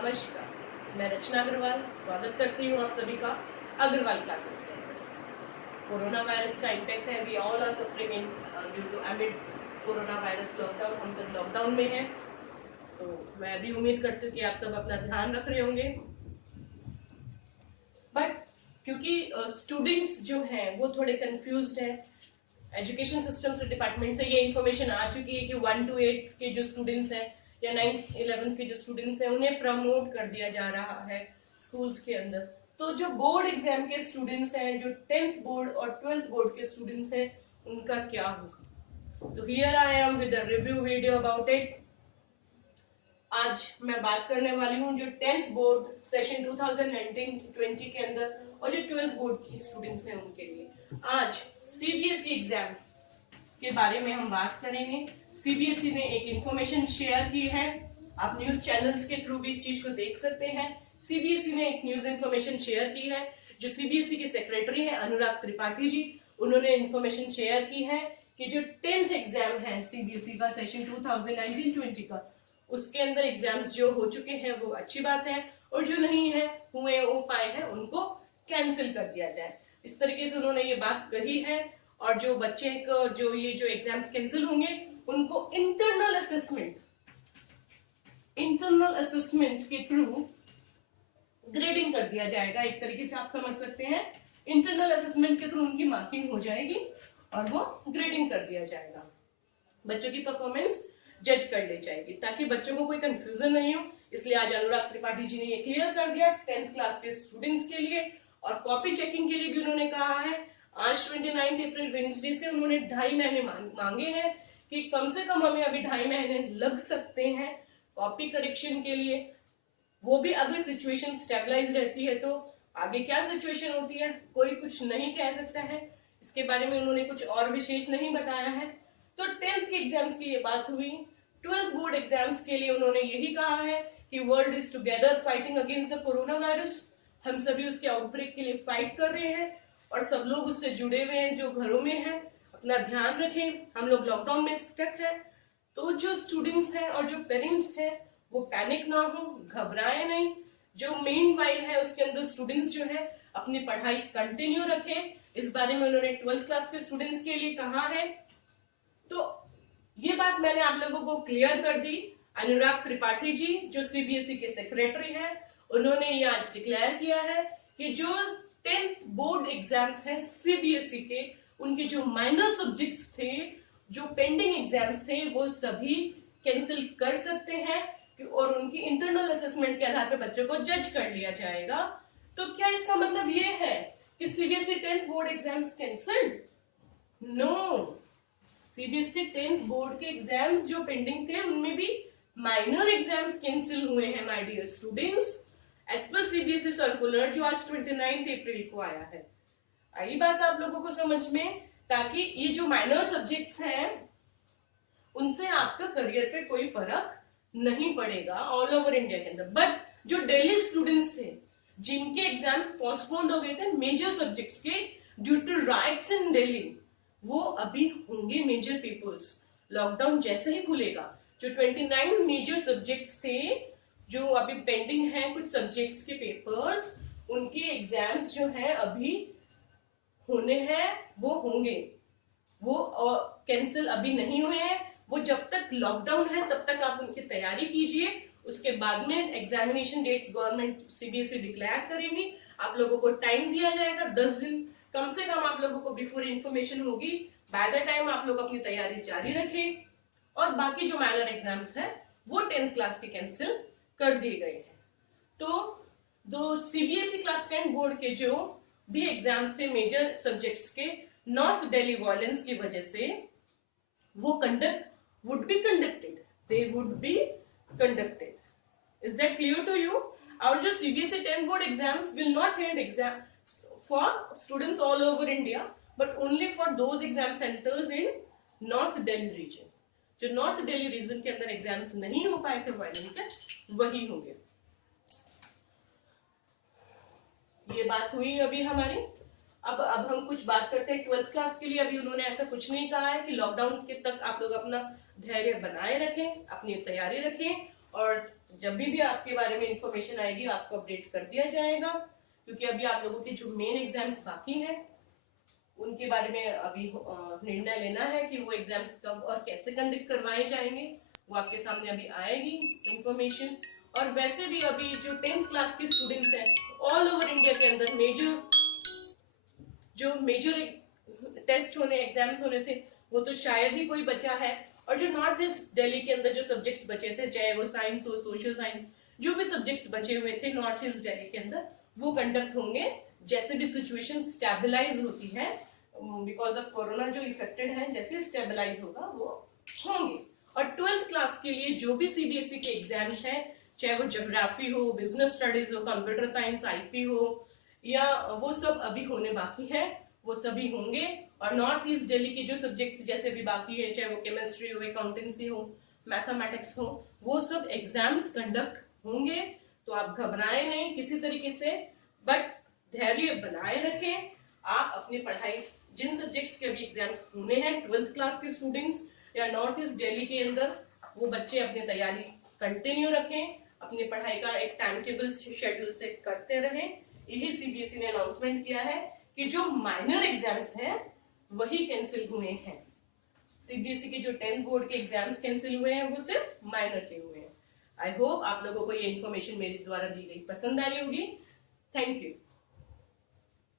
नमस्कार, मैं रचना अग्रवाल स्वागत करती हूँ आप सभी का अग्रवाल क्लासेस के अंदर। कोरोना वायरस का इम्पैक्ट है, we all are suffering in due to amid corona virus lockdown. हम सब लॉकडाउन में हैं, तो मैं भी उम्मीद करती हूँ कि आप सब अपना ध्यान रख रहे होंगे। बट क्योंकि स्टूडेंट्स जो हैं वो थोड़े कंफ्यूज्ड हैं, एजुकेशन सिस्टम से डिपार्टमेंट से ये इन्फॉर्मेशन आ चुकी है कि 1 to 8 के जो स्टूडेंट्स हैं या 9th 11th के जो स्टूडेंट्स हैं उन्हें प्रमोट कर दिया जा रहा है स्कूल्स के अंदर। तो जो बोर्ड एग्जाम के स्टूडेंट्स हैं, जो 10th बोर्ड और 12th बोर्ड के स्टूडेंट्स हैं, उनका क्या होगा। तो here I am with a review video about it. आज मैं बात करने वाली हूँ जो 10th बोर्ड सेशन 2019-20 के अंदर और जो 12th बोर्ड के स्टूडेंट्स हैं उनके लिए आज सीबीएसई एग्जाम के बारे में हम बात करेंगे। सीबीएसई ने एक इंफॉर्मेशन शेयर की है, आप न्यूज चैनल्स के थ्रू भी इस चीज को देख सकते हैं। सीबीएसई ने एक न्यूज इंफॉर्मेशन शेयर की है, जो सीबीएसई के सेक्रेटरी हैं अनुराग त्रिपाठी जी, उन्होंने इंफॉर्मेशन शेयर की है कि जो 10th एग्जाम है सीबीएसई का सेशन 2019-20 का, उसके अंदर एग्जाम्स जो हो चुके हैं वो अच्छी बात है, और जो नहीं है हुए हो पाए हैं उनको कैंसिल कर दिया जाए। इस तरीके से उन्होंने ये बात कही है। और जो बच्चे को जो एग्जाम्स कैंसिल होंगे उनको इंटरनल असेसमेंट के थ्रू ग्रेडिंग कर दिया जाएगा। एक तरीके से आप समझ सकते हैं, इंटरनल असेसमेंट के थ्रू उनकी मार्किंग हो जाएगी और वो ग्रेडिंग कर दिया जाएगा, बच्चों की परफॉर्मेंस जज कर ली जाएगी ताकि बच्चों को कोई कंफ्यूजन नहीं हो। इसलिए आज अनुराग त्रिपाठी जी ने ये क्लियर कर दिया 10th क्लास के स्टूडेंट्स के लिए। और कॉपी चेकिंग के लिए भी उन्होंने कहा है, आज 29 अप्रैल वेडनेसडे से उन्होंने 2.5 महीने मांगे हैं कि कम से कम हमें अभी 2.5 महीने लग सकते हैं कॉपी करेक्शन के लिए। वो भी अगर सिचुएशन स्टेबलाइज रहती है, तो आगे क्या सिचुएशन होती है कोई कुछ नहीं कह सकता है, इसके बारे में उन्होंने कुछ और विशेष नहीं बताया है। तो 10th के एग्जाम्स की ये बात हुई। 12th बोर्ड एग्जाम्स के लिए उन्होंने यही कहा है कि world is together fighting against the corona virus. हम सभी उसके आउटब्रेक के लिए फाइट कर रहे हैं और सब लोग उससे जुड़े हुए हैं जो घरों में हैं। अपना ध्यान रखें, हम लोग लॉकडाउन में स्टक हैं। तो जो स्टूडेंट्स हैं और जो पेरेंट्स हैं वो पैनिक ना हो, घबराए नहीं। जो मेन वाइल है उसके अंदर स्टूडेंट्स जो है अपनी पढ़ाई कंटिन्यू रखें। इस बारे में उन्होंने 12th क्लास के स्टूडेंट्स के लिए कहा है। तो ये बात मैंने आप लोगों को क्लियर कर दी। अनुराग त्रिपाठी जी जो सीबीएसई के सेक्रेटरी हैं, उन्होंने ये आज डिक्लेयर किया है कि जो 10th बोर्ड एग्जाम्स हैं सीबीएसई के, उनके जो माइनर सब्जेक्ट्स थे, जो पेंडिंग एग्जाम्स थे, वो सभी कैंसिल कर सकते हैं और उनकी इंटरनल असेसमेंट के आधार पर बच्चों को जज कर लिया जाएगा। तो क्या इसका मतलब ये है कि CBSE 10th board exams cancelled? No, CBSE 10th board के एग्जाम्स जो पेंडिंग थे उनमें भी माइनर एग्जाम्स कैंसिल हुए हैं my dear students, as per CBSE circular जो आज 29 अप्रैल को आया है। आई बात आप लोगों को समझ में, ताकि ये जो माइनर सब्जेक्ट्स हैं उनसे आपका करियर पे कोई फर्क नहीं पड़ेगा ऑल ओवर इंडिया के अंदर। बट जो दिल्ली स्टूडेंट्स थे जिनके एग्जाम्स पोस्टपोन्ड हो गए थे मेजर सब्जेक्ट्स के ड्यू टू राइट्स इन दिल्ली, वो अभी होंगे मेजर पेपर्स लॉकडाउन जैसे ही खुलेगा। जो 29 मेजर सब्जेक्ट्स थे जो अभी पेंडिंग है, कुछ सब्जेक्ट्स के पेपर्स, उनके एग्जाम्स जो है अभी होने हैं, वो होंगे, वो कैंसिल अभी नहीं हुए हैं। वो जब तक लॉकडाउन है तब तक आप उनकी तैयारी कीजिए। उसके बाद में examination dates government CBSE declare करेंगी, आप लोगों को टाइम दिया जाएगा 10 दिन कम से कम आप लोगों को बिफोर इंफॉर्मेशन होगी। बाय द टाइम आप लोग अपनी तैयारी जारी रखें। और बाकी जो माइनर एग्जाम्स हैं वो 10th क्लास के कैंसिल कर दिए गए हैं। तो दो सीबीएसई क्लास 10 बोर्ड के जो भी एग्जाम्स थे मेजर सब्जेक्ट्स के, नॉर्थ दिल्ली वायलेंस की वजह से वो would be conducted. Is that clear to you? Our जो CBSE 10th board exams will not held exam for students all over India, but only for those exam centers in North Delhi region. जो north Delhi reason के अंदर exams नहीं हो पाए थे violence से, वही होंगे। ये बात हुई अभी हमारी। अब हम कुछ बात करते हैं 12th क्लास के लिए। अभी उन्होंने ऐसा कुछ नहीं कहा है कि लॉकडाउन के तक आप लोग अपना धैर्य बनाए रखें, अपनी तैयारी रखें और जब भी आपके बारे में इंफॉर्मेशन आएगी आपको अपडेट कर दिया जाएगा, क्योंकि अभी आप लोगों के जो मेन एग्जाम्स बाकी हैं उनके बारे में अभी निर्णय लेना है कि वो एग्जाम्स कब और कैसे कंडक्ट करवाए जाएंगे, वो आपके सामने अभी आएगी इंफॉर्मेशन। और वैसे भी अभी जो 10th क्लास के स्टूडेंट्स हैं ऑल ओवर इंडिया के अंदर मेजर टेस्ट होने, एग्जाम्स होने थे, वो तो शायद ही कोई बचा है। और जो नॉर्थ ईस्ट दिल्ली के अंदर जो सब्जेक्ट्स बचे थे, चाहे वो साइंस हो, सोशल साइंस, जो भी सब्जेक्ट्स बचे हुए थे नॉर्थ ईस्ट दिल्ली के अंदर, वो कंडक्ट होंगे जैसे भी सिचुएशन स्टेबलाइज होती है बिकॉज ऑफ कोरोना जो इफेक्टेड है, जैसे स्टेबलाइज होगा वो होंगे। और 12th क्लास के लिए जो भी सीबीएसई के एग्जाम्स हैं, चाहे वो ज्योग्राफी हो, बिजनेस स्टडीज हो, कंप्यूटर साइंस, आईपी हो, या वो सब अभी होने बाकी है, वो सभी होंगे। और नॉर्थ ईस्ट दिल्ली के जो सब्जेक्ट्स जैसे भी बाकी है, चाहे वो केमिस्ट्री हो, अकाउंटेंसी हो, मैथमेटिक्स हो, वो सब एग्जाम्स कंडक्ट होंगे। तो आप घबराएं नहीं किसी तरीके से, बट धैर्य बनाए रखें। आप अपनी पढ़ाई, जिन सब्जेक्ट्स के अभी एग्जाम्स होने हैं 12th क्लास के स्टूडेंट्स या नॉर्थ ईस्ट दिल्ली के अंदर, वो बच्चे अपनी तैयारी कंटिन्यू रखें, अपनी पढ़ाई का एक टाइम टेबल शेड्यूल से करते रहें। यही सीबीएसई ने अनाउंसमेंट किया है कि जो माइनर एग्जाम्स हैं वही कैंसिल हुए हैं। सीबीएसई के जो 10th बोर्ड के एग्जाम्स कैंसिल हुए हैं वो सिर्फ माइनर के हुए हैं। आई होप आप लोगों को ये इन्फॉर्मेशन मेरे द्वारा दी गई पसंद आई होगी। Thank you.